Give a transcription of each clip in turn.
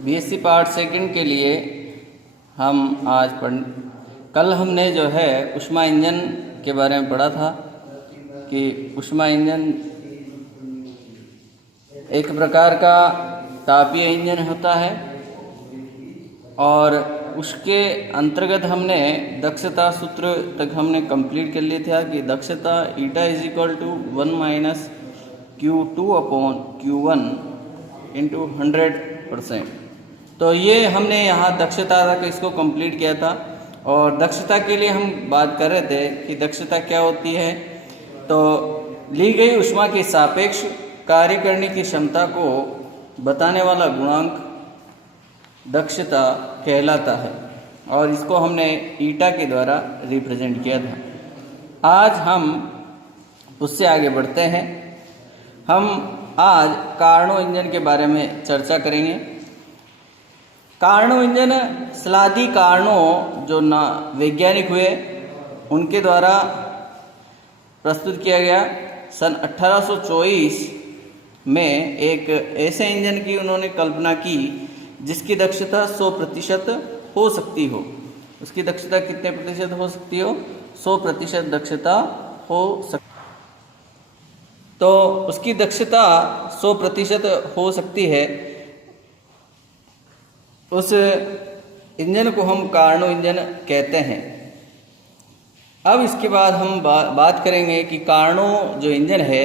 BSc part second के लिए हम आज कल हमने जो है ऊष्मा इंजन के बारे में पढ़ा था कि ऊष्मा इंजन एक प्रकार का तापीय इंजन होता है और उसके अंतर्गत हमने दक्षता सूत्र तक हमने कंप्लीट कर लिया था कि दक्षता eta is equal to 1 - Q2/Q1 into 100%। तो ये हमने यहाँ दक्षता तक इसको कंप्लीट किया था। और दक्षता के लिए हम बात कर रहे थे कि दक्षता क्या होती है। तो ली गई ऊष्मा के सापेक्ष कार्य करने की क्षमता को बताने वाला गुणांक दक्षता कहलाता है और इसको हमने ईटा के द्वारा रिप्रेजेंट किया था। आज हम उससे आगे बढ़ते हैं। हम आज कार्नो इंजन के बारे में चर्चा करेंगे। कार्नो इंजन स्लादी कार्नो जो ना वैज्ञानिक हुए उनके द्वारा प्रस्तुत किया गया। सन 1824 में एक ऐसे इंजन की उन्होंने कल्पना की जिसकी दक्षता 100% हो सकती हो। उसकी दक्षता कितने प्रतिशत हो सकती हो? 100% दक्षता हो सकती। तो उसकी दक्षता 100% हो सकती है। उस इंजन को हम कार्नो इंजन कहते हैं। अब इसके बाद हम बात करेंगे कि कार्नो जो इंजन है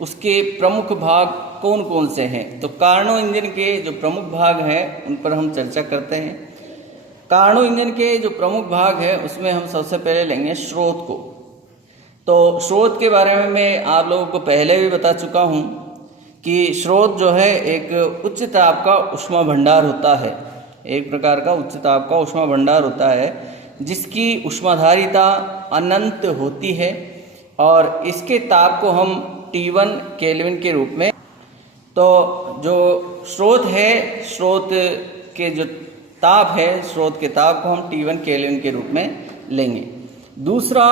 उसके प्रमुख भाग कौन कौन से हैं। तो कार्नो इंजन के जो प्रमुख भाग हैं उन पर हम चर्चा करते हैं। कार्नो इंजन के जो प्रमुख भाग है उसमें हम सबसे पहले लेंगे स्रोत को। तो स्रोत के बारे में मैं आप लोगों को पहले भी बता चुका हूँ कि स्रोत जो है एक उच्च ताप का ऊष्मा भंडार होता है। एक प्रकार का उच्च ताप का ऊष्मा भंडार होता है जिसकी ऊष्माधारिता अनंत होती है और इसके ताप को हम T1 केल्विन के रूप में। तो जो स्रोत है, स्रोत के जो ताप है, स्रोत के ताप को हम T1 केल्विन के रूप में लेंगे। दूसरा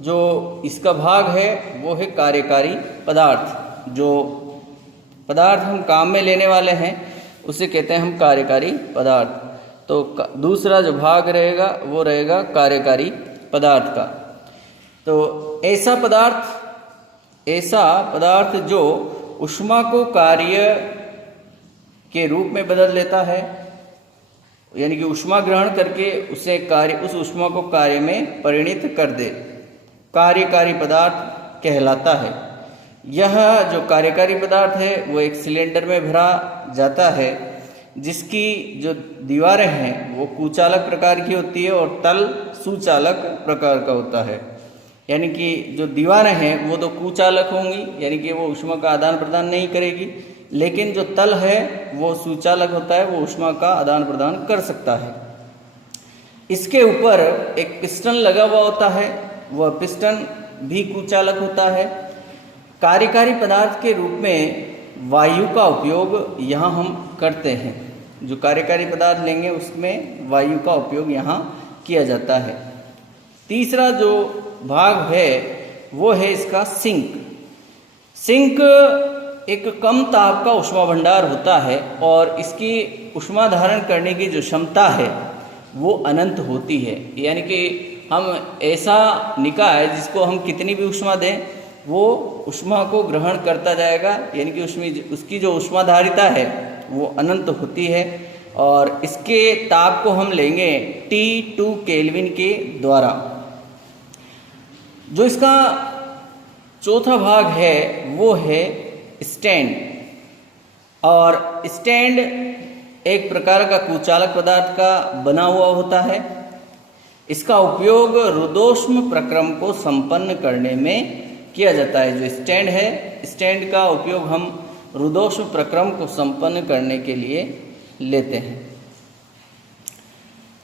जो इसका भाग है वो है कार्यकारी पदार्थ। जो पदार्थ हम काम में लेने वाले हैं उसे कहते हैं हम कार्यकारी पदार्थ। तो दूसरा जो भाग रहेगा वो रहेगा कार्यकारी पदार्थ का। तो ऐसा पदार्थ जो ऊष्मा को कार्य के रूप में बदल लेता है, यानी कि ऊष्मा ग्रहण करके उस ऊष्मा को कार्य में परिणित कर दे, कार्यकारी पदार्थ कहलाता है। यह जो कार्यकारी पदार्थ है वो एक सिलेंडर में भरा जाता है जिसकी जो दीवारें हैं वो कुचालक प्रकार की होती है और तल सुचालक प्रकार का होता है। यानी कि जो दीवारें हैं वो तो कुचालक होंगी, यानी कि वो ऊष्मा का आदान प्रदान नहीं करेगी, लेकिन जो तल है वो सुचालक होता है, वो ऊष्मा का आदान प्रदान कर सकता है। इसके ऊपर एक पिस्टन लगा हुआ होता है, वह पिस्टन भी कुचालक होता है। कार्यकारी पदार्थ के रूप में वायु का उपयोग यहाँ हम करते हैं। जो कार्यकारी पदार्थ लेंगे उसमें वायु का उपयोग यहाँ किया जाता है। तीसरा जो भाग है वो है इसका सिंक। सिंक एक कम ताप का ऊष्मा भंडार होता है और इसकी ऊष्मा धारण करने की जो क्षमता है वो अनंत होती है। यानी कि हम ऐसा निकाय जिसको हम कितनी भी ऊष्मा दें वो ऊष्मा को ग्रहण करता जाएगा, यानी कि उसकी जो ऊष्माधारिता है वो अनंत होती है। और इसके ताप को हम लेंगे T2 केल्विन के द्वारा। जो इसका चौथा भाग है वो है स्टैंड। और स्टैंड एक प्रकार का कुचालक पदार्थ का बना हुआ होता है। इसका उपयोग रुद्धोष्म प्रक्रम को संपन्न करने में किया जाता है। जो स्टैंड है, स्टैंड का उपयोग हम रुद्धोष्म प्रक्रम को संपन्न करने के लिए लेते हैं।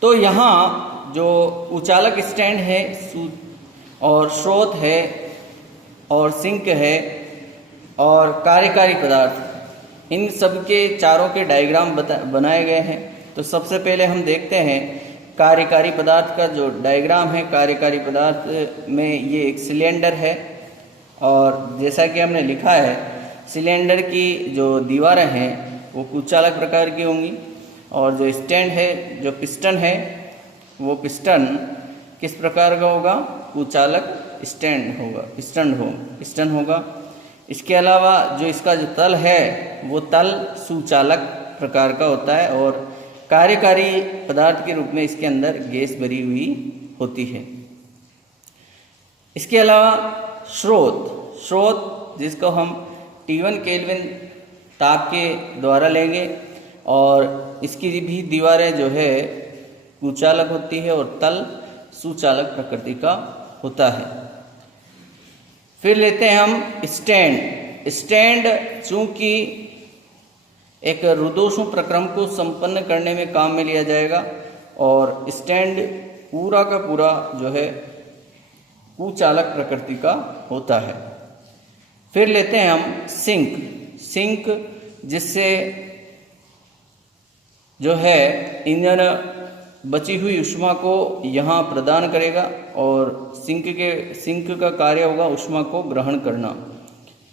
तो यहाँ जो कुचालक स्टैंड है और स्रोत है और सिंक है और कार्यकारी पदार्थ, इन सब के चारों के डायग्राम बनाए गए हैं। तो सबसे पहले हम देखते हैं कार्यकारी पदार्थ का जो डायग्राम है। कार्यकारी पदार्थ में ये एक सिलेंडर है और जैसा कि हमने लिखा है सिलेंडर की जो दीवारें हैं वो कुचालक प्रकार की होंगी, और जो स्टैंड है, जो पिस्टन है, वो पिस्टन किस प्रकार का होगा? कुचालक स्टैंड होगा, पिस्टन होगा। इसके अलावा जो इसका जो तल है वो तल सुचालक प्रकार का होता है, और कार्यकारी पदार्थ के रूप में इसके अंदर गैस भरी हुई होती है। इसके अलावा स्रोत जिसको हम T1 केल्विन ताप के द्वारा लेंगे, और इसकी भी दीवारें जो है कुचालक होती है और तल सुचालक प्रकृति का होता है। फिर लेते हैं हम स्टैंड चूंकि एक रुद्धोष्म प्रक्रम को संपन्न करने में काम में लिया जाएगा, और स्टैंड पूरा का पूरा जो है कुचालक प्रकृति का होता है। फिर लेते हैं हम सिंक जिससे जो है इंजन बची हुई ऊष्मा को यहाँ प्रदान करेगा, और सिंक का कार्य होगा ऊष्मा को ग्रहण करना,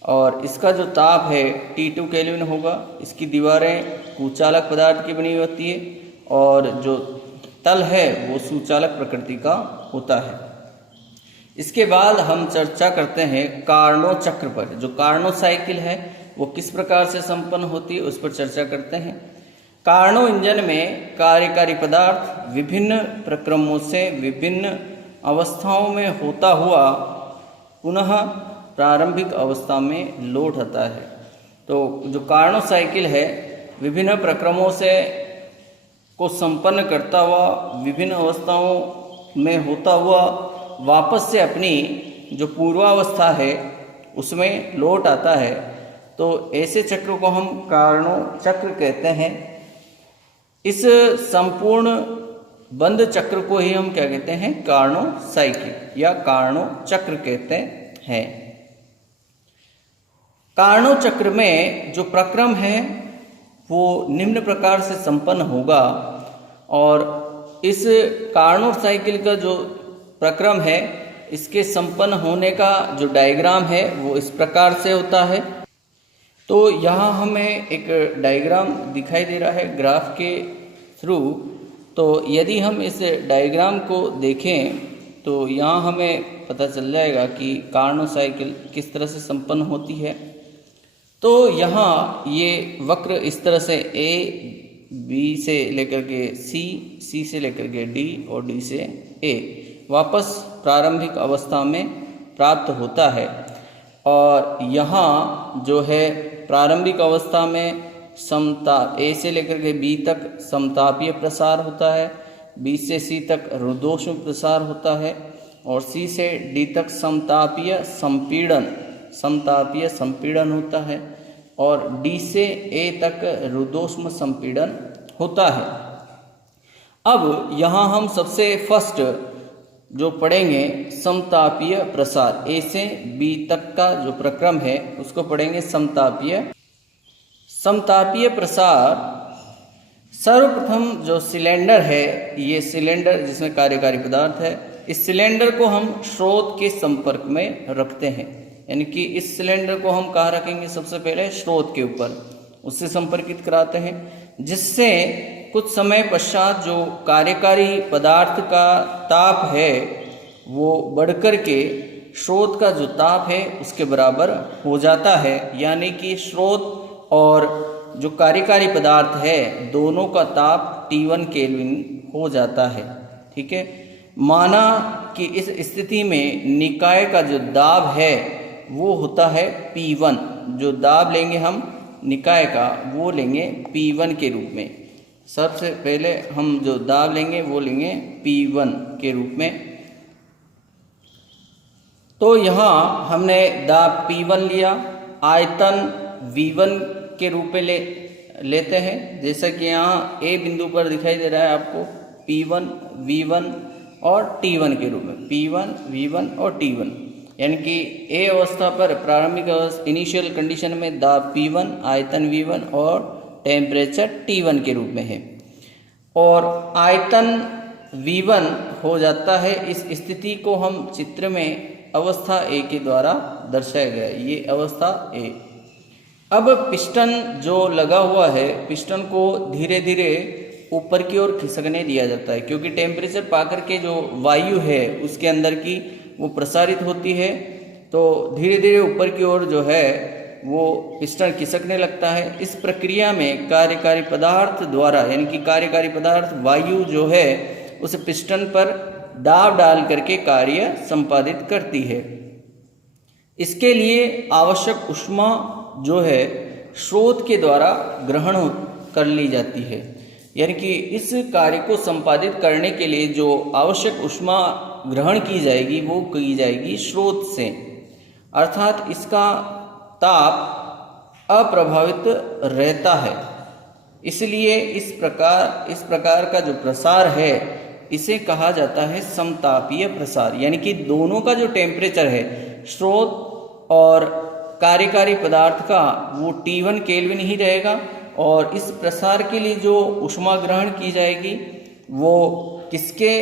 और इसका जो ताप है T2 केल्विन होगा। इसकी दीवारें कुचालक पदार्थ की बनी होती है, और जो तल है वो सुचालक प्रकृति का होता है। इसके बाद हम चर्चा करते हैं कार्नो चक्र पर। जो कार्नो साइकिल है वो किस प्रकार से संपन्न होती है उस पर चर्चा करते हैं। कार्नो इंजन में कार्यकारी पदार्थ विभिन्न प्रक्रमों से विभिन्न अवस्थाओं में होता हुआ पुनः प्रारंभिक अवस्था में लौट आता है। तो जो कार्नो साइकिल है विभिन्न प्रक्रमों से को संपन्न करता हुआ विभिन्न अवस्थाओं में होता हुआ वापस से अपनी जो पूर्वावस्था है उसमें लौट आता है। तो ऐसे चक्र को हम कार्नो चक्र कहते हैं। इस संपूर्ण बंद चक्र को ही हम क्या कहते हैं? कार्नो साइकिल या कार्नो चक्र कहते हैं। कार्नो चक्र में जो प्रक्रम है वो निम्न प्रकार से संपन्न होगा, और इस कार्नो साइकिल का जो प्रक्रम है इसके संपन्न होने का जो डायग्राम है वो इस प्रकार से होता है। तो यहाँ हमें एक डायग्राम दिखाई दे रहा है ग्राफ के थ्रू। तो यदि हम इस डायग्राम को देखें तो यहाँ हमें पता चल जाएगा कि कार्नो साइकिल किस तरह से संपन्न होती है। तो यहाँ ये वक्र इस तरह से A, B से लेकर के C से लेकर के D और D से A वापस प्रारंभिक अवस्था में प्राप्त होता है। और यहाँ जो है प्रारंभिक अवस्था में समताप A से लेकर के B तक समतापीय प्रसार होता है, B से C तक रुद्धोष्म प्रसार होता है, और C से D तक समतापीय संपीड़न होता है, और D से A तक रुद्धोष्म संपीड़न होता है। अब यहाँ हम सबसे फर्स्ट जो पढ़ेंगे समतापीय प्रसार, A से B तक का जो प्रक्रम है उसको पढ़ेंगे समतापीय प्रसार। सर्वप्रथम जो सिलेंडर है, ये सिलेंडर जिसमें कार्यकारी पदार्थ है, इस सिलेंडर को हम स्रोत के संपर्क में रखते हैं। यानी कि इस सिलेंडर को हम कहाँ रखेंगे? सबसे पहले स्रोत के ऊपर उससे संपर्कित कराते हैं, जिससे कुछ समय पश्चात जो कार्यकारी पदार्थ का ताप है वो बढ़कर के स्रोत का जो ताप है उसके बराबर हो जाता है। यानी कि स्रोत और जो कार्यकारी पदार्थ है दोनों का ताप T1 केल्विन हो जाता है। ठीक है, माना कि इस स्थिति में निकाय का जो दाब है वो होता है P1। जो दाब लेंगे हम निकाय का वो लेंगे P1 के रूप में। सबसे पहले हम जो दाब लेंगे वो लेंगे P1 के रूप में। तो यहाँ हमने दाब P1 लिया, आयतन V1 के रूप में लेते हैं। जैसा कि यहाँ A बिंदु पर दिखाई दे रहा है आपको P1, V1 और T1 के रूप में, P1, V1 और T1। यानी कि A अवस्था पर प्रारंभिक इनिशियल कंडीशन में दाब P1, आयतन V1 और टेम्परेचर T1 के रूप में है, और आयतन V1 हो जाता है। इस स्थिति को हम चित्र में अवस्था A के द्वारा दर्शाया गया है, ये अवस्था A। अब पिस्टन जो लगा हुआ है, पिस्टन को धीरे धीरे ऊपर की ओर खिसकने दिया जाता है, क्योंकि टेम्परेचर पाकर के जो वायु है उसके अंदर की वो प्रसारित होती है। तो धीरे धीरे ऊपर की ओर जो है वो पिस्टन खिसकने लगता है। इस प्रक्रिया में कार्यकारी पदार्थ द्वारा, यानी कि कार्यकारी पदार्थ वायु जो है उस पिस्टन पर दाब डाल करके कार्य संपादित करती है। इसके लिए आवश्यक ऊष्मा जो है स्रोत के द्वारा ग्रहण कर ली जाती है, यानी कि इस कार्य को संपादित करने के लिए जो आवश्यक ऊष्मा ग्रहण की जाएगी वो की जाएगी स्रोत से, अर्थात इसका ताप अप्रभावित रहता है। इसलिए इस प्रकार का जो प्रसार है इसे कहा जाता है समतापीय प्रसार, यानी कि दोनों का जो टेम्परेचर है स्रोत और कार्यकारी पदार्थ का वो T1 केल्विन ही रहेगा, और इस प्रसार के लिए जो ऊष्मा ग्रहण की जाएगी वो किसके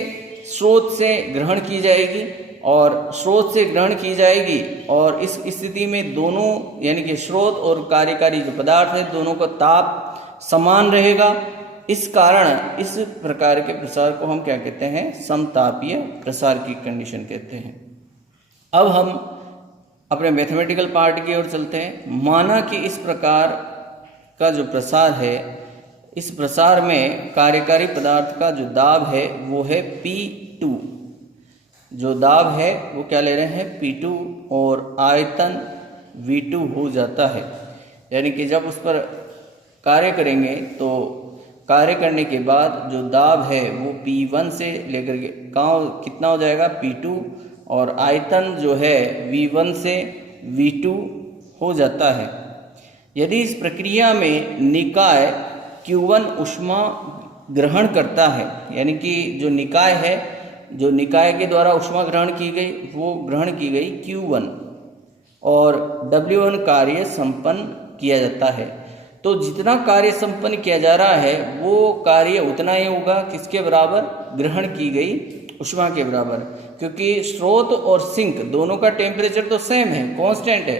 स्रोत से ग्रहण की जाएगी, और स्रोत से ग्रहण की जाएगी। और इस स्थिति में दोनों, यानी कि स्रोत और कार्यकारी जो पदार्थ है दोनों का ताप समान रहेगा। इस कारण इस प्रकार के प्रसार को हम क्या कहते हैं, समतापीय प्रसार की कंडीशन कहते हैं। अब हम अपने मैथमेटिकल पार्ट की ओर चलते हैं। माना कि इस प्रकार का जो प्रसार है, इस प्रसार में कार्यकारी पदार्थ का जो दाब है वो है P2, जो दाब है वो क्या ले रहे हैं P2, और आयतन V2 हो जाता है। यानी कि जब उस पर कार्य करेंगे तो कार्य करने के बाद जो दाब है वो P1 से लेकर के कितना हो जाएगा P2, और आयतन जो है V1 से V2 हो जाता है। यदि इस प्रक्रिया में निकाय Q1 ऊष्मा ग्रहण करता है, यानी कि जो निकाय है, जो निकाय के द्वारा ऊष्मा ग्रहण की गई वो ग्रहण की गई Q1, और W1 कार्य संपन्न किया जाता है। तो जितना कार्य संपन्न किया जा रहा है वो कार्य उतना ही होगा किसके बराबर, ग्रहण की गई ऊष्मा के बराबर, क्योंकि स्रोत और सिंक दोनों का टेम्परेचर तो सेम है, कांस्टेंट है।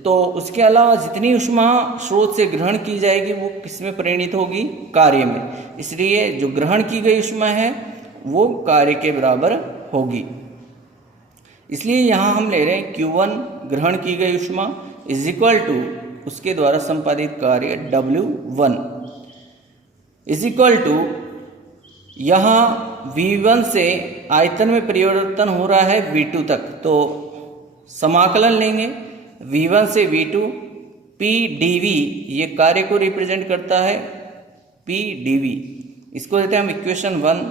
तो उसके अलावा जितनी ऊष्मा स्रोत से ग्रहण की जाएगी वो किसमें परिणित होगी, कार्य में। इसलिए जो ग्रहण की गई ऊष्मा है वो कार्य के बराबर होगी। इसलिए यहाँ हम ले रहे हैं Q1 ग्रहण की गई ऊष्मा इज इक्वल टू उसके द्वारा संपादित कार्य W1 इज इक्वल टू, यहाँ V1 से आयतन में परिवर्तन हो रहा है V2 तक, तो समाकलन लेंगे V1 से V2, PdV ये कार्य को रिप्रेजेंट करता है, PdV इसको देते हैं हम इक्वेशन 1।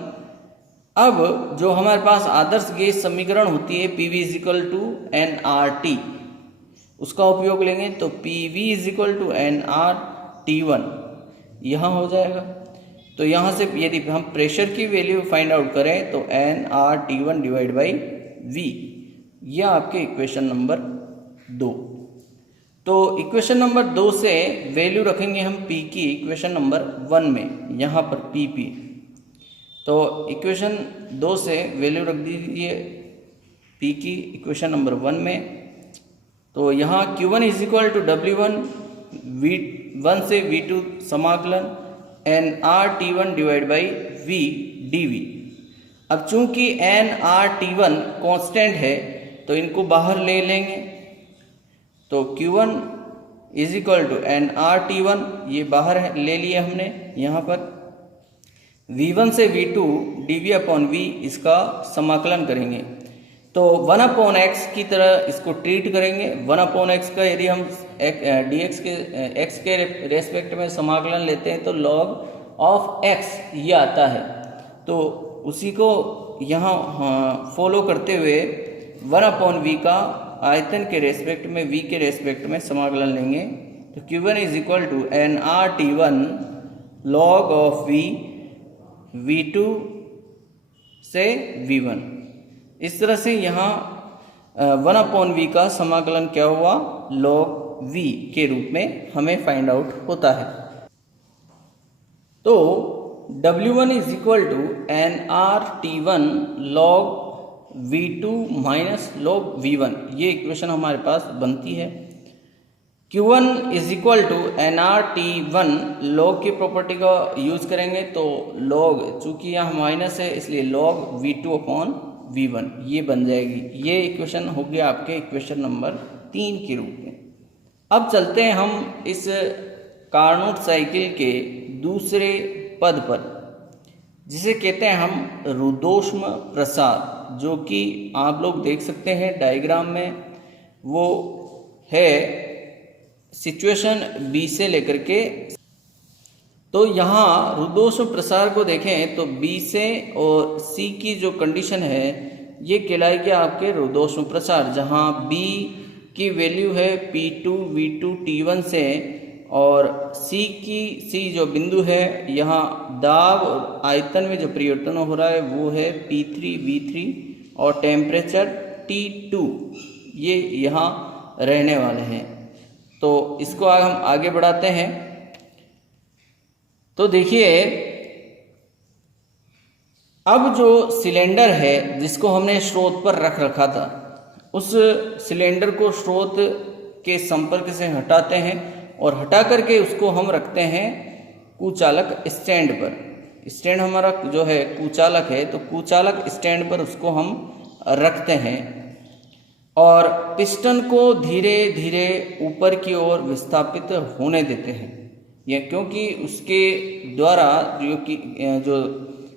अब जो हमारे पास आदर्श गैस समीकरण होती है PV is equal to nRT, उसका उपयोग लेंगे तो PV is equal to nRT1 यहाँ हो जाएगा। तो यहाँ से यदि हम प्रेशर की वैल्यू फाइंड आउट करें तो nRT1 डिवाइड बाई V, यह आपके इक्वेशन नंबर 2। तो इक्वेशन नंबर 2 से वैल्यू रखेंगे हम P की इक्वेशन नंबर 1 में, यहाँ पर PP। तो इक्वेशन 2 से वैल्यू रख दीजिए P की इक्वेशन नंबर 1 में। तो यहाँ Q1 is equal to W1 V1 से V2 समाकलन nRT1 divide by V dV। अब चूंकि nRT1 कांस्टेंट है तो इनको बाहर ले लेंगे, तो Q1 is equal to nRT1 ये बाहर ले लिए हमने। यहाँ पर V1 से V2 dV अपॉन V इसका समाकलन करेंगे, तो 1 अपॉन x की तरह इसको ट्रीट करेंगे। 1 अपॉन x का यदि हम dx के x के रेस्पेक्ट में समाकलन लेते हैं तो log ऑफ x ये आता है, तो उसी को यहाँ फॉलो करते हुए 1 अपॉन v का आयतन के रेस्पेक्ट में v के रेस्पेक्ट में समाकलन लेंगे, तो Q1 is equal to nRT1 log of v V2 से V1। इस तरह से यहाँ 1 अपॉन v का समाकलन क्या हुआ, log v के रूप में हमें फाइंड आउट होता है। तो W1 is equal to nRT1 log V2 minus log V1, ये इक्वेशन हमारे पास बनती है। Q1 is equal to nRT1, log की प्रॉपर्टी का यूज़ करेंगे तो लॉग, चूंकि यहाँ माइनस है इसलिए लॉग V2 अपॉन V1 ये बन जाएगी। ये इक्वेशन हो गया आपके इक्वेशन नंबर 3 के रूप में। अब चलते हैं हम इस कार्नोट साइकिल के दूसरे पद पर, जिसे कहते हैं हम रुद्धोष्म प्रसार, जो कि आप लोग देख सकते हैं डायग्राम में। वो है सिचुएशन बी से लेकर के। तो यहाँ रुद्धोष्म प्रसार को देखें तो बी से और सी की जो कंडीशन है ये कहलाएगी आपके रुद्धोष्म प्रसार, जहाँ बी की वैल्यू है P2 V2 T1 से, और सी जो बिंदु है यहाँ दाब और आयतन में जो परिवर्तन हो रहा है वो है P3 V3, और टेम्परेचर T2 ये यहाँ रहने वाले हैं। तो इसको हम आगे बढ़ाते हैं। तो देखिए, अब जो सिलेंडर है जिसको हमने स्रोत पर रख रखा था, उस सिलेंडर को स्रोत के संपर्क से हटाते हैं और हटा करके उसको हम रखते हैं कुचालक स्टैंड पर। स्टैंड हमारा जो है कुचालक है, तो कुचालक स्टैंड पर उसको हम रखते हैं और पिस्टन को धीरे धीरे ऊपर की ओर विस्थापित होने देते हैं। यह क्योंकि उसके द्वारा जो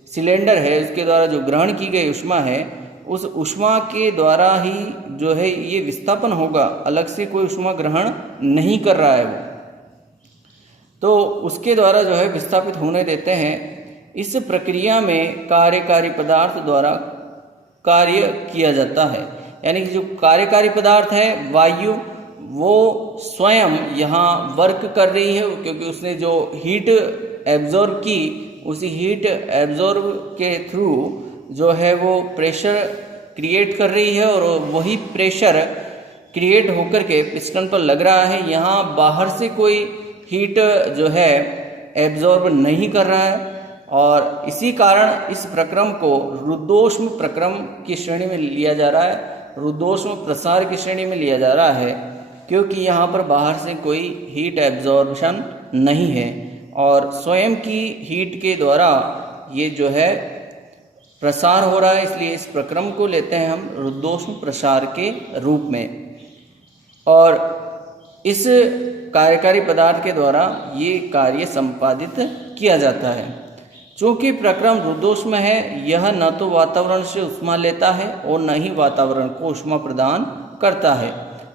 सिलेंडर है उसके द्वारा जो ग्रहण की गई ऊष्मा है, उस ऊष्मा के द्वारा ही जो है ये विस्थापन होगा, अलग से कोई ऊष्मा ग्रहण नहीं कर रहा है वो, तो उसके द्वारा जो है विस्थापित होने देते हैं। इस प्रक्रिया में कार्यकारी पदार्थ द्वारा कार्य किया जाता है, यानी कि जो कार्यकारी पदार्थ है वायु, वो स्वयं यहाँ वर्क कर रही है, क्योंकि उसने जो हीट एब्जॉर्ब की, उसी हीट एब्जॉर्ब के थ्रू जो है वो प्रेशर क्रिएट कर रही है, और वही प्रेशर क्रिएट होकर के पिस्टन पर लग रहा है। यहाँ बाहर से कोई हीट जो है एब्जॉर्ब नहीं कर रहा है, और इसी कारण इस प्रक्रम को रुद्धोष्म प्रक्रम की श्रेणी में लिया जा रहा है, रुद्धोष्म प्रसार की श्रेणी में लिया जा रहा है, क्योंकि यहाँ पर बाहर से कोई हीट एब्जॉर्प्शन नहीं है और स्वयं की हीट के द्वारा ये जो है प्रसार हो रहा है, इसलिए इस प्रक्रम को लेते हैं हम रुद्धोष्म प्रसार के रूप में। और इस कार्यकारी पदार्थ के द्वारा ये कार्य संपादित किया जाता है। चूँकि प्रक्रम रुद्धोष्म है, यह न तो वातावरण से ऊष्मा लेता है और न ही वातावरण को ऊष्मा प्रदान करता है।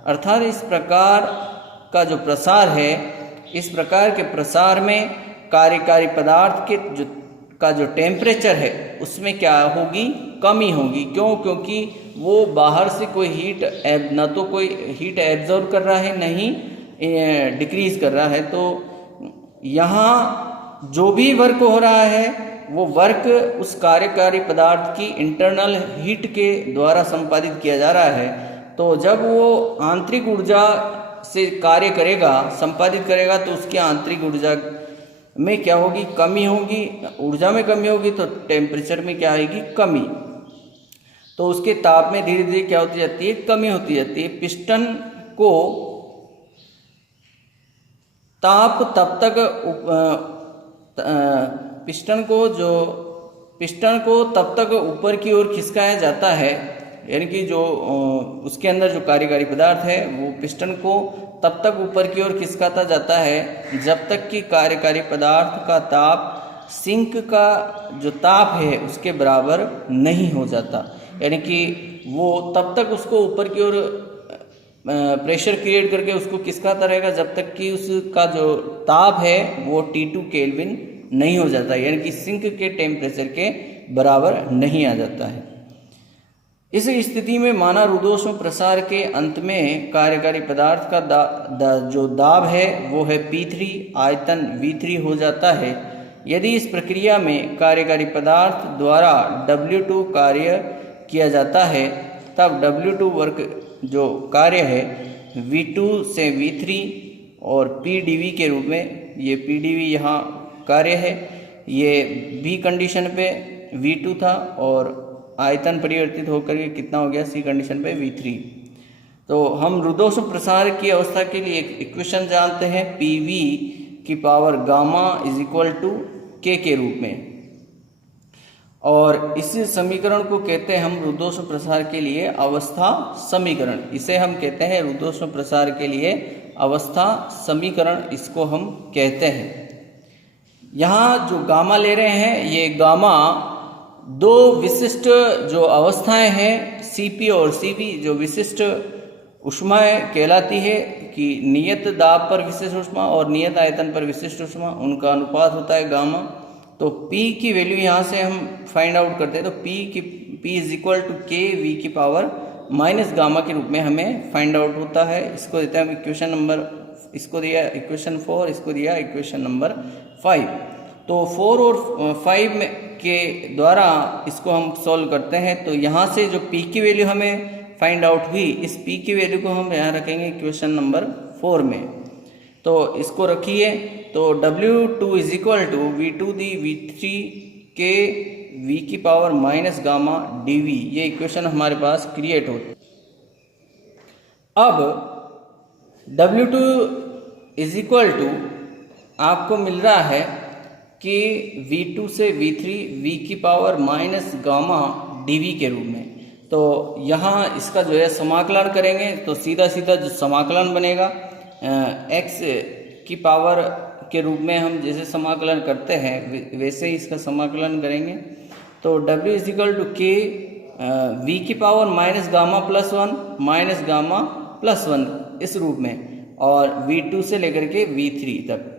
अर्थात इस प्रकार का जो प्रसार है, इस प्रकार के प्रसार में कार्यकारी पदार्थ के जो टेम्परेचर है उसमें क्या होगी, कमी होगी। क्यों? क्योंकि वो बाहर से कोई हीट न तो कोई हीट एब्जॉर्ब कर रहा है, न ही डिक्रीज कर रहा है। तो यहाँ जो भी वर्क हो रहा है वो वर्क उस कार्यकारी पदार्थ की इंटरनल हीट के द्वारा संपादित किया जा रहा है। तो जब वो आंतरिक ऊर्जा से कार्य करेगा, संपादित करेगा, तो उसकी आंतरिक ऊर्जा में क्या होगी, कमी होगी। ऊर्जा में कमी होगी तो टेम्परेचर में क्या आएगी, कमी। तो उसके ताप में धीरे धीरे क्या होती जाती है, कमी होती जाती है। पिस्टन को ताप तब तक पिस्टन को तब तक ऊपर की ओर खिसकाया जाता है, यानी कि जो उसके अंदर जो कार्यकारी पदार्थ है वो पिस्टन को तब तक ऊपर की ओर खिसकाता जाता है जब तक कि कार्यकारी पदार्थ का ताप सिंक का जो ताप है उसके बराबर नहीं हो जाता। यानी कि वो तब तक उसको ऊपर की ओर प्रेशर क्रिएट करके उसको खिसकाता रहेगा जब तक कि उसका जो ताप है वो T2 केल्विन नहीं हो जाता, यानी कि सिंक के टेम्परेचर के बराबर नहीं आ जाता है। इस स्थिति में माना रुद्धोष्म प्रसार के अंत में कार्यकारी पदार्थ का जो दाब है वो है P3, आयतन V3 हो जाता है। यदि इस प्रक्रिया में कार्यकारी पदार्थ द्वारा W2 कार्य किया जाता है, तब W2 वर्क जो कार्य है V2 से V3 और PdV के रूप में, ये PdV यहाँ कार्य है, ये B कंडीशन पे V2 था और आयतन परिवर्तित होकर के कितना हो गया, C कंडीशन पे V3। तो हम रुद्धोष्म प्रसार की अवस्था के लिए एक इक्वेशन जानते हैं, PV की power gamma is equal to K के रूप में, और इस समीकरण को कहते हैं हम रुद्धोष्म प्रसार के लिए अवस्था समीकरण। इसे हम कहते हैं रुद्धोष्म प्रसार के लिए अवस्था समीकरण, इसको हम कहते हैं। यहाँ जो गामा ले रहे हैं, ये गामा दो विशिष्ट जो अवस्थाएं हैं CP और CV, जो विशिष्ट ऊष्माएं कहलाती है कि नियत दाब पर विशिष्ट ऊष्मा और नियत आयतन पर विशिष्ट ऊष्मा, उनका अनुपात होता है गामा। तो P की वैल्यू यहाँ से हम फाइंड आउट करते हैं, तो P is equal to K V की पावर माइनस गामा के रूप में हमें फाइंड आउट होता है। इसको देते हैं हम इक्वेशन नंबर, इसको दिया इक्वेशन 4, इसको दिया इक्वेशन नंबर 5। तो 4 और 5 के द्वारा इसको हम सॉल्व करते हैं। तो यहाँ से जो P की वैल्यू हमें फाइंड आउट हुई, इस P की वैल्यू को हम यहाँ रखेंगे इक्वेशन नंबर 4 में। तो इसको रखिए, तो W2 is equal to V2 the V3 के V की पावर माइनस गामा dV, ये इक्वेशन हमारे पास क्रिएट होती है। अब W2 इज इक्वल टू आपको मिल रहा है कि V2 से V3 V की पावर माइनस गामा dV के रूप में। तो यहाँ इसका जो है समाकलन करेंगे, तो सीधा सीधा जो समाकलन बनेगा x की पावर के रूप में हम जैसे समाकलन करते हैं वैसे ही इसका समाकलन करेंगे। तो W is equal to K V की power minus gamma plus 1 minus gamma plus 1 इस रूप में, और V2 से लेकर के V3 तक।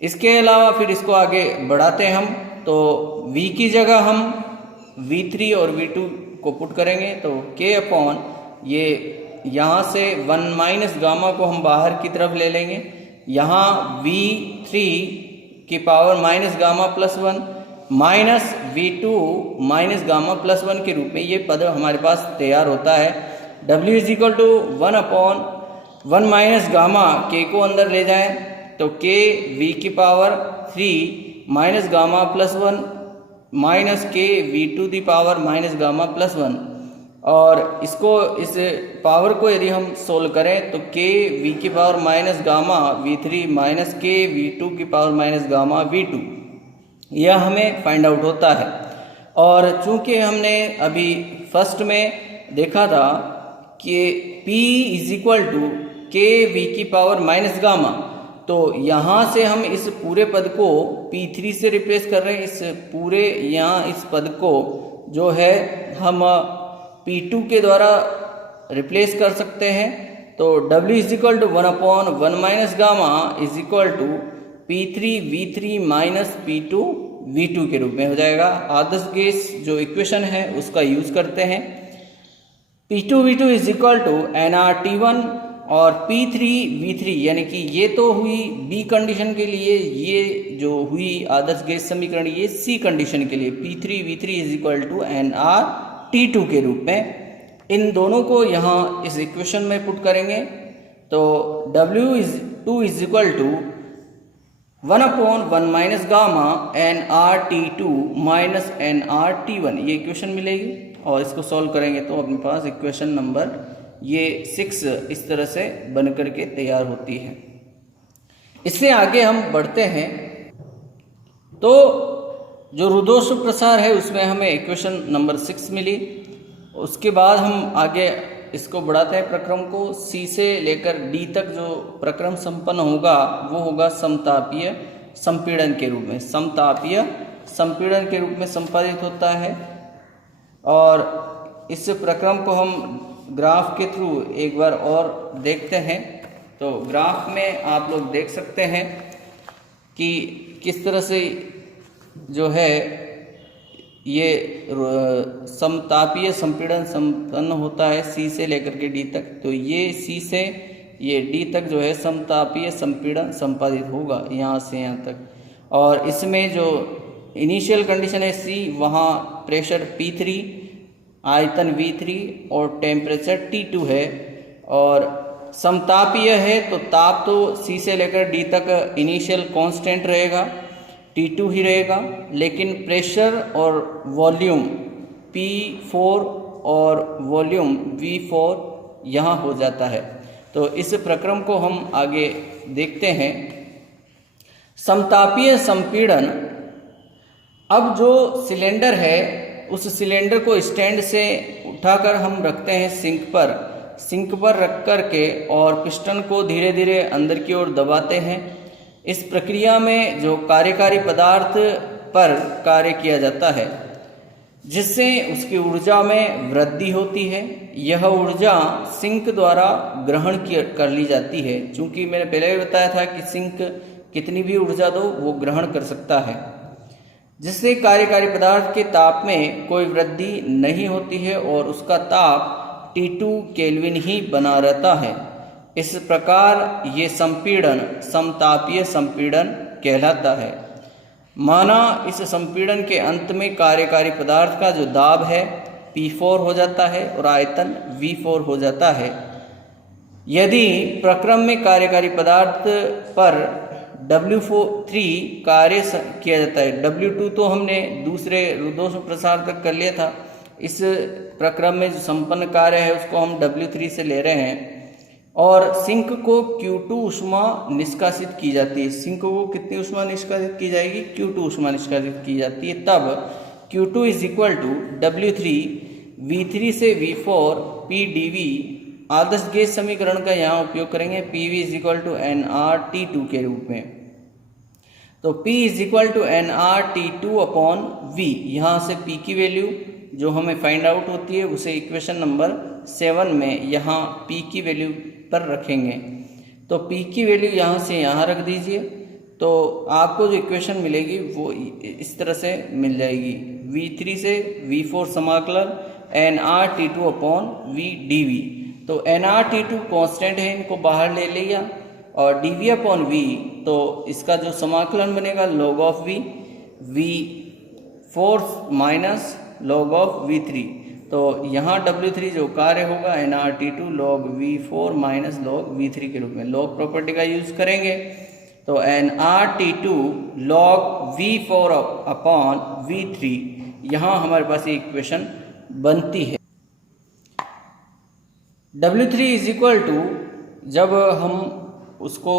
इसके अलावा फिर इसको आगे बढ़ाते हैं हम, तो V की जगह हम V3 और V2 को पुट करेंगे, तो K अपॉन ये यहाँ से 1 माइनस गामा को हम बाहर की तरफ ले लेंगे, यहाँ V3 की power minus gamma plus 1 minus V2 minus gamma plus 1 के रूप में ये पद हमारे पास तैयार होता है। W is equal to 1 upon 1 minus gamma, K को अंदर ले जाएं, तो K V की power 3 minus gamma plus 1 minus K V2 the power minus gamma plus 1, और इसको इस पावर को यदि हम सोल्व करें तो K V की power minus gamma V3 minus K V2 की पावर माइनस गामा V2, यह हमें फाइंड आउट होता है। और चूंकि हमने अभी फर्स्ट में देखा था कि P is equal to K V की पावर माइनस गामा, तो यहाँ से हम इस पूरे पद को P3 से रिप्लेस कर रहे हैं। इस पूरे यहाँ इस पद को जो है हम P2 के द्वारा रिप्लेस कर सकते हैं। तो W is equal to 1 upon 1 minus gamma is equal to P3 V3 minus P2 V2 के रूप में हो जाएगा। आदर्श गैस जो इक्वेशन है उसका यूज करते हैं। P2 V2 is equal to nRT1 और P3 V3, यानी कि ये तो हुई B कंडीशन के लिए, ये जो हुई आदर्श गैस समीकरण ये C कंडीशन के लिए P3 V3 is equal to nRT2 के रूप में। इन दोनों को यहाँ इस इक्वेशन में पुट करेंगे, तो W2 is equal to 1 upon 1 minus gamma nRT2 minus nRT1, ये इक्वेशन मिलेगी। और इसको सॉल्व करेंगे तो अपने पास इक्वेशन नंबर ये 6 इस तरह से बन करके तैयार होती है। इससे आगे हम बढ़ते हैं, तो जो रुद्धोष्म प्रसार है उसमें हमें इक्वेशन नंबर 6 मिली। उसके बाद हम आगे इसको बढ़ाते हैं प्रक्रम को, C से लेकर D तक जो प्रक्रम संपन्न होगा वो होगा समतापीय संपीड़न के रूप में, समतापीय संपीड़न के रूप में संपादित होता है। और इस प्रक्रम को हम ग्राफ के थ्रू एक बार और देखते हैं। तो ग्राफ में आप लोग देख सकते हैं कि किस तरह से जो है ये समतापीय संपीड़न संपन्न होता है C से लेकर के D तक। तो ये C से ये D तक जो है समतापीय संपीड़न संपादित होगा यहाँ से यहाँ तक। और इसमें जो इनिशियल कंडीशन है C, वहाँ प्रेशर P3, आयतन V3 और टेम्परेचर T2 है। और समतापीय है तो ताप तो C से लेकर D तक इनिशियल कांस्टेंट रहेगा, T2 ही रहेगा, लेकिन प्रेशर और वॉल्यूम P4 और वॉल्यूम V4 यहाँ हो जाता है। तो इस प्रक्रम को हम आगे देखते हैं। समतापीय संपीड़न, अब जो सिलेंडर है उस सिलेंडर को स्टैंड से उठाकर हम रखते हैं सिंक पर रख कर के और पिस्टन को धीरे धीरे अंदर की ओर दबाते हैं। इस प्रक्रिया में जो कार्यकारी पदार्थ पर कार्य किया जाता है जिससे उसकी ऊर्जा में वृद्धि होती है। यह ऊर्जा सिंक द्वारा ग्रहण कर ली जाती है। चूँकि मैंने पहले भी बताया था कि सिंक कितनी भी ऊर्जा दो वो ग्रहण कर सकता है, जिससे कार्यकारी पदार्थ के ताप में कोई वृद्धि नहीं होती है और उसका ताप T2 केल्विन ही बना रहता है। इस प्रकार ये संपीड़न समतापीय संपीड़न कहलाता है। माना इस संपीड़न के अंत में कार्यकारी पदार्थ का जो दाब है P4 हो जाता है और आयतन V4 हो जाता है। यदि प्रक्रम में कार्यकारी पदार्थ पर W3 कार्य किया जाता है, W2 तो हमने दूसरे रुद्धोष्म प्रसार तक कर लिया था। इस प्रक्रम में जो संपन्न कार्य है उसको हम W3 से ले रहे हैं और सिंक को Q2 ऊष्मा निष्कासित की जाती है। सिंक को कितनी ऊष्मा निष्कासित की जाएगी? Q2 ऊष्मा निष्कासित की जाती है। तब Q2 is equal to W3 V3 से V4 PdV। आदर्श गैस समीकरण का यहाँ उपयोग करेंगे PV is equal to nRT2 के रूप में। तो P is equal to nRT2 upon V। यहाँ से P की वैल्यू जो हमें फाइंड आउट होती है उसे इक्वेशन नंबर 7 में यहाँ P की वैल्यू पर रखेंगे। तो P की वैल्यू यहाँ से यहाँ रख दीजिए तो आपको जो इक्वेशन मिलेगी वो इस तरह से मिल जाएगी। V3 से V4 समाकलन nRT2 अपॉन V dV। तो nRT2 कांस्टेंट है, इनको बाहर ले लिया और dV अपॉन V, तो इसका जो समाकलन बनेगा log of V, V4 minus log of V3। तो यहाँ W3 जो कार्य होगा nRT2 log V4 minus log V3 के रूप में log प्रॉपर्टी का यूज करेंगे। तो nRT2 log V4 upon V3, यहाँ हमारे पास ये इक्वेशन बनती है। W3 इज इक्वल टू, जब हम उसको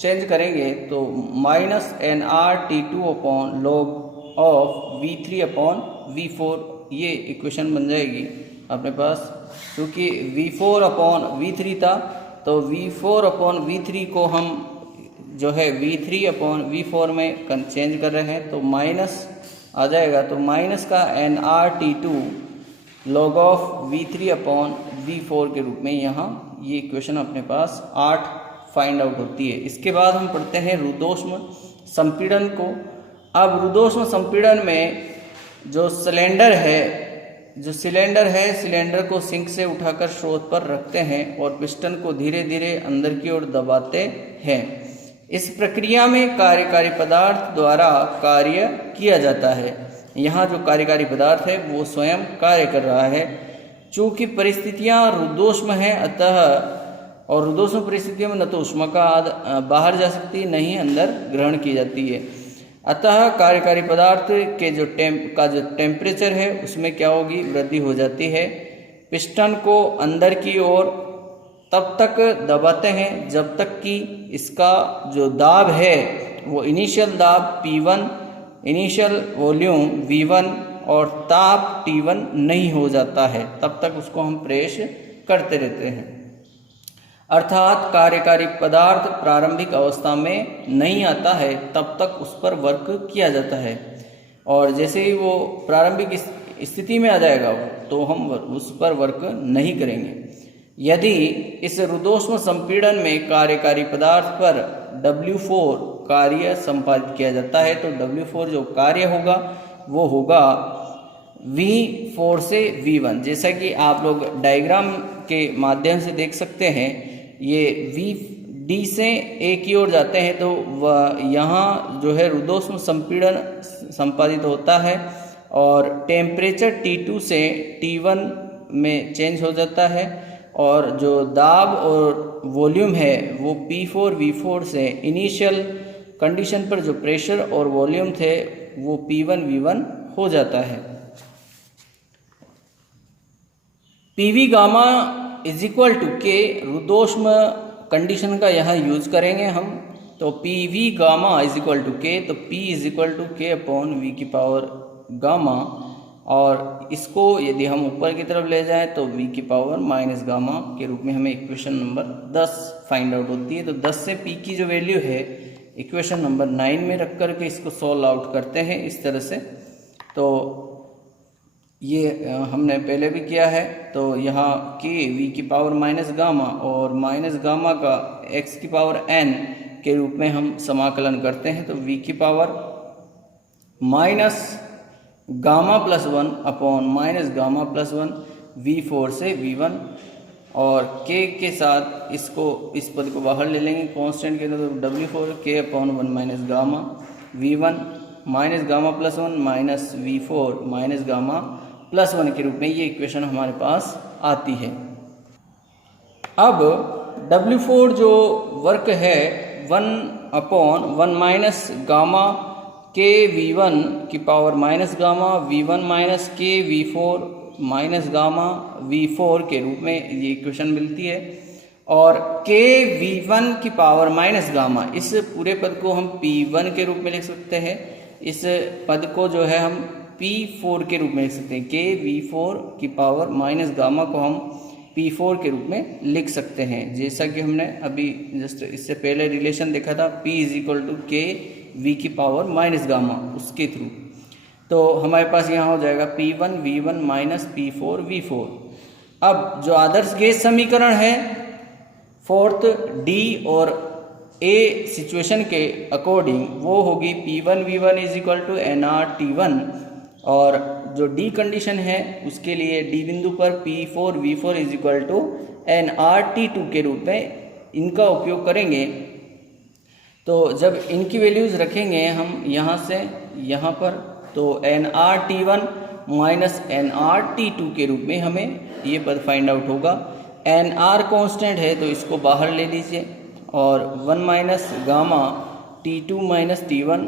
चेंज करेंगे तो minus nRT2 upon log of V3 upon V4, ये इक्वेशन बन जाएगी अपने पास। क्योंकि V4 अपॉन V3 था तो V4 अपॉन V3 को हम जो है V3 अपॉन V4 में चेंज कर रहे हैं तो माइनस आ जाएगा। तो माइनस का nRT2 log of V3 upon V4 के रूप में यहाँ ये इक्वेशन अपने पास 8 फाइंड आउट होती है। इसके बाद हम पढ़ते हैं रुद्धोष्म संपीड़न को। अब रुद्धोष्म संपीड़न में जो सिलेंडर है सिलेंडर को सिंक से उठाकर स्रोत पर रखते हैं और पिस्टन को धीरे धीरे अंदर की ओर दबाते हैं। इस प्रक्रिया में कार्यकारी पदार्थ द्वारा कार्य किया जाता है। यहाँ जो कार्यकारी पदार्थ है वो स्वयं कार्य कर रहा है। चूँकि परिस्थितियाँ रुद्धोष्म हैं अतः और रुद्धोष्म परिस्थितियों में न तो ऊष्मा का बाहर जा सकती है न ही अंदर ग्रहण की जाती है। अतः कार्यकारी पदार्थ के जो टेम्परेचर है उसमें क्या होगी? वृद्धि हो जाती है। पिस्टन को अंदर की ओर तब तक दबाते हैं जब तक कि इसका जो दाब है वो इनिशियल दाब P1, इनिशियल वॉल्यूम V1 और ताप T1 नहीं हो जाता है, तब तक उसको हम प्रेस करते रहते हैं। अर्थात कार्यकारी पदार्थ प्रारंभिक अवस्था में नहीं आता है तब तक उस पर वर्क किया जाता है और जैसे ही वो प्रारंभिक स्थिति में आ जाएगा तो हम उस पर वर्क नहीं करेंगे। यदि इस रुद्धोष्म संपीड़न में कार्यकारी पदार्थ पर W4 कार्य संपादित किया जाता है तो W4 जो कार्य होगा वो होगा V4 से V1। जैसा कि आप लोग डायग्राम के माध्यम से देख सकते हैं, ये VD से A की ओर जाते हैं तो यहाँ जो है रुद्धोष्म संपीड़न संपादित होता है और टेम्परेचर T2 से T1 में चेंज हो जाता है और जो दाब और वॉल्यूम है वो P4 V4 से इनिशियल कंडीशन पर जो प्रेशर और वॉल्यूम थे वो P1 V1 हो जाता है। PV gamma is equal to K रुद्धोष्म कंडीशन का यहाँ यूज करेंगे हम। तो P V gamma is equal to K, तो P is equal to K upon V की पावर गामा, और इसको यदि हम ऊपर की तरफ ले जाएं तो v की पावर माइनस गामा के रूप में हमें इक्वेशन नंबर 10 फाइंड आउट होती है। तो 10 से p की जो वैल्यू है इक्वेशन नंबर 9 में रख करके इसको सॉल्व आउट करते हैं इस तरह से। तो ये हमने पहले भी किया है। तो यहाँ k v की पावर माइनस गामा और माइनस गामा का x की पावर n के रूप में हम समाकलन करते हैं। तो v की power minus gamma plus 1 upon minus gamma plus 1 v4 से v1, और k के साथ इसको इस पद को बाहर ले लेंगे कांस्टेंट के अंदर, तो w4 k upon 1 minus gamma v1 minus gamma plus 1 minus v4 minus gamma plus 1 के रूप में ये इक्वेशन हमारे पास आती है। अब w4 जो वर्क है 1 अपॉन 1 माइनस गामा के v1 की power minus gamma v1 minus के v4 माइनस गामा v4 के रूप में ये इक्वेशन मिलती है। और के v1 की पावर माइनस गामा, इस पूरे पद को हम p1 के रूप में लिख सकते हैं, इस पद को जो है हम p4 के रूप में लिख सकते हैं। के v4 की पावर माइनस गामा को हम p4 के रूप में लिख सकते हैं, जैसा कि हमने अभी जस्ट इससे पहले रिलेशन देखा था p इज इक्वल टू के v की पावर माइनस गामा, उसके थ्रू। तो हमारे पास यहाँ हो जाएगा p1 v1 minus p4 v4। अब जो आदर्श गैस समीकरण है फोर्थ डी और ए सिचुएशन के अकॉर्डिंग वो होगी p1 v1 is equal to nr t1, और जो डी कंडीशन है उसके लिए डी बिंदु पर p4 v4 is equal to nr t2 के रूप में इनका उपयोग करेंगे। तो जब इनकी वैल्यूज़ रखेंगे हम यहाँ से यहाँ पर, तो nr t1 minus nr t2 के रूप में हमें ये पद फाइंड आउट होगा। nr कांस्टेंट है तो इसको बाहर ले लीजिए, और 1 minus gamma t2 minus t1,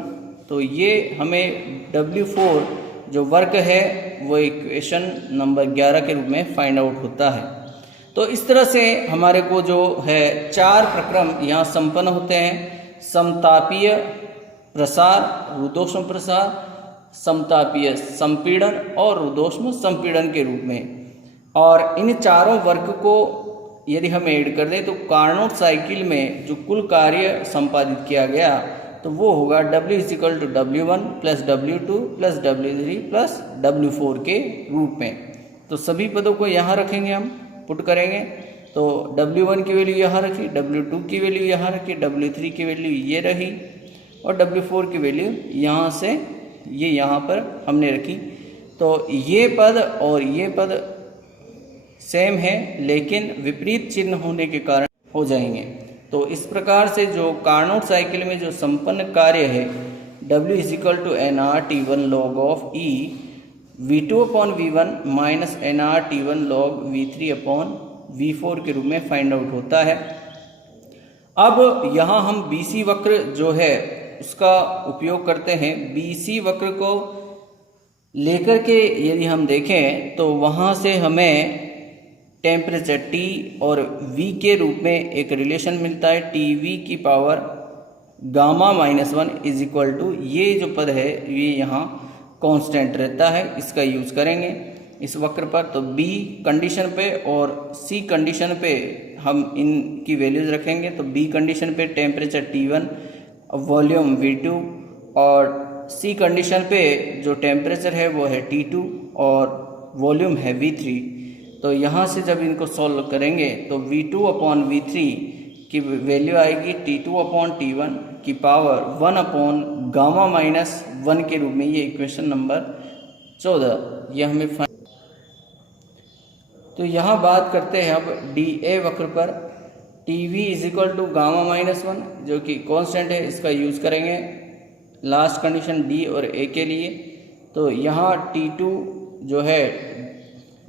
तो ये हमें w4 जो वर्क है वो इक्वेशन नंबर 11 के रूप में फाइंड आउट होता है। तो इस तरह से हमारे को जो है 4 प्रक्रम यहाँ संपन्न होते हैं: समतापीय प्रसार, रुद्धोष्म प्रसार, समतापीय संपीड़न और रुद्धोष्म संपीड़न के रूप में। और इन चारों वर्क को यदि हम ऐड कर दें तो कार्नोट साइकिल में जो कुल कार्य संपादित किया गया तो वो होगा W is equal to W1 plus W2 plus W3 plus W4 के रूप में। तो सभी पदों को यहाँ रखेंगे, हम पुट करेंगे, तो W1 की वैल्यू यहाँ रखी, W2 की वैल्यू यहाँ रखी, W3 की वैल्यू ये रही, और W4 की वैल्यू यहाँ से ये यहाँ पर हमने रखी। तो ये पद और ये पद सेम है लेकिन विपरीत चिन्ह होने के कारण हो जाएंगे। तो इस प्रकार से जो कार्नोट साइकिल में जो संपन्न कार्य है W is equal to nr t1 log of E v2 upon v1 minus nr t1 log v3 upon v4 के रूप में फाइंड आउट होता है। अब यहाँ हम BC वक्र जो है उसका उपयोग करते हैं। BC वक्र को लेकर के यदि हम देखें तो वहाँ से हमें टेम्परेचर T और V के रूप में एक रिलेशन मिलता है, TV की power gamma minus 1 is equal to, ये जो पद है ये यहाँ कांस्टेंट रहता है, इसका यूज़ करेंगे इस वक्र पर। तो B कंडीशन पे और C कंडीशन पे हम इनकी वैल्यूज़ रखेंगे। तो B कंडीशन पे टेम्परेचर T1, वॉल्यूम V2, और C कंडीशन पे जो टेम्परेचर है वो है T2 और वॉल्यूम है V3। तो यहाँ से जब इनको सॉल्व करेंगे तो V2 अपॉन V3 की वैल्यू आएगी T2 अपॉन T1 की पावर 1 अपॉन गामा माइनस 1 के रूप में। ये इक्वेशन नंबर 14 ये हमें तो यहाँ बात करते हैं अब DA वक्र पर। TV is equal to gamma minus 1 जो कि कांस्टेंट है, इसका यूज़ करेंगे लास्ट कंडीशन D और A के लिए। तो यहाँ T2 जो है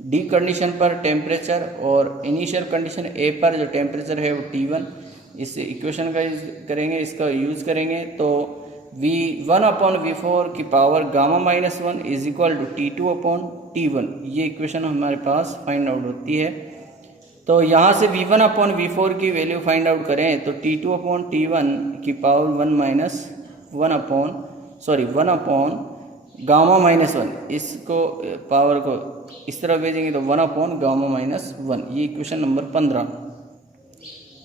डी कंडीशन पर टेम्परेचर और इनिशियल कंडीशन ए पर जो टेम्परेचर है वो T1, इस इक्वेशन का यूज़ करेंगे, इसका यूज़ करेंगे। तो V1 अपॉन V4 की power gamma minus 1 is equal to T2 upon T1, ये इक्वेशन हमारे पास फाइंड आउट होती है। तो यहाँ से V1 अपॉन V4 की वैल्यू फाइंड आउट करें तो T2 अपॉन T1 की पावर 1 अपॉन गामा माइनस 1, इसको पावर को इस तरह भेजेंगे तो 1 अपॉन गामा माइनस 1। ये इक्वेशन नंबर 15।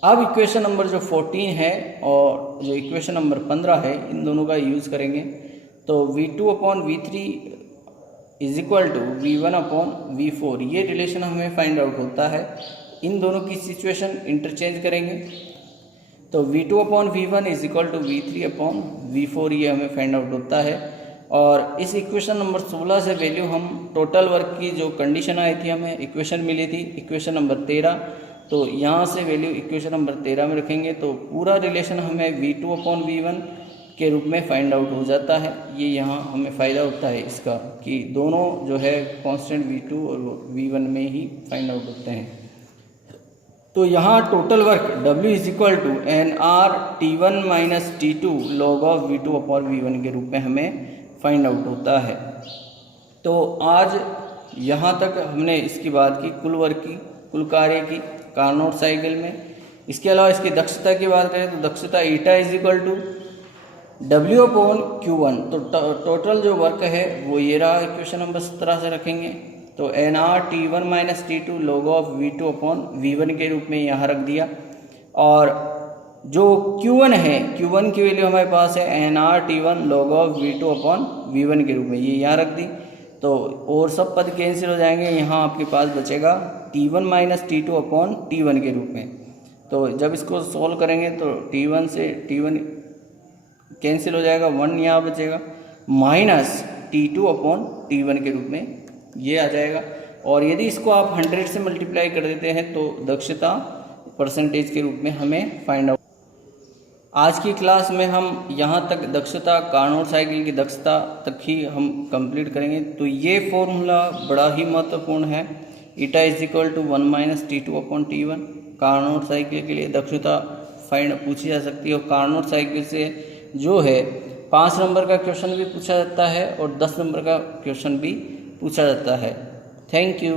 अब इक्वेशन नंबर जो 14 है और जो इक्वेशन नंबर 15 है, इन दोनों का यूज़ करेंगे। तो V2 upon V3 is equal to V1 upon V4, ये रिलेशन हमें फाइंड आउट होता है। इन दोनों की सिचुएशन इंटरचेंज करेंगे तो V2 upon V1 is equal to V3 upon V4, ये हमें फाइंड आउट होता है। और इस इक्वेशन नंबर 16 से वैल्यू हम टोटल वर्क की जो कंडीशन आई थी, हमें इक्वेशन मिली थी इक्वेशन नंबर 13, तो यहाँ से वैल्यू इक्वेशन नंबर 13 में रखेंगे तो पूरा रिलेशन हमें V2 अपॉन V1 के रूप में फाइंड आउट हो जाता है। ये यहाँ हमें फ़ायदा होता है इसका कि दोनों जो है कांस्टेंट V2 और V1 में ही फाइंड आउट होते हैं। तो यहाँ total work W is equal to NR T1 minus T2 log of V2 upon V1 के रूप में हमें फाइंड आउट होता है। तो आज यहाँ तक हमने इसकी बात की कुल वर्क की, कुल कार्य की कार्नोट साइकिल में। इसके अलावा इसकी दक्षता की बात करें तो दक्षता eta is equal to W upon Q1। तो टोटल जो वर्क है वो ये रहा, इक्वेशन नंबर 17 से रखेंगे तो NR T1 minus T2 log of V2 upon V1 के रूप में यहाँ रख दिया। और जो Q1 है, Q1 की वैल्यू हमारे पास है NR T1 log of V2 upon V1 के रूप में, ये यहाँ रख दी। तो और सब पद कैंसिल हो जाएंगे, यहाँ आपके पास बचेगा T1 minus T2 upon T1 के रूप में। तो जब इसको सॉल्व करेंगे तो T1 से T1 कैंसिल हो जाएगा, 1 यहाँ बचेगा, माइनस T2 अपॉन T1 के रूप में ये आ जाएगा। और यदि इसको आप 100 से मल्टीप्लाई कर देते हैं तो दक्षता परसेंटेज के रूप में हमें फाइंड आउट। आज की क्लास में हम यहाँ तक दक्षता, कार्नोट साइकिल की दक्षता तक ही हम कंप्लीट करेंगे। तो ये फॉर्मूला बड़ा ही महत्वपूर्ण है, eta is equal to 1 minus T2 upon T1। Carnot cycle के लिए दक्षता फाइंड पूछी जा सकती है और कार्नोट साइकिल से जो है 5 नंबर का क्वेश्चन भी पूछा जाता है और 10 नंबर का क्वेश्चन भी पूछा जाता है। Thank you.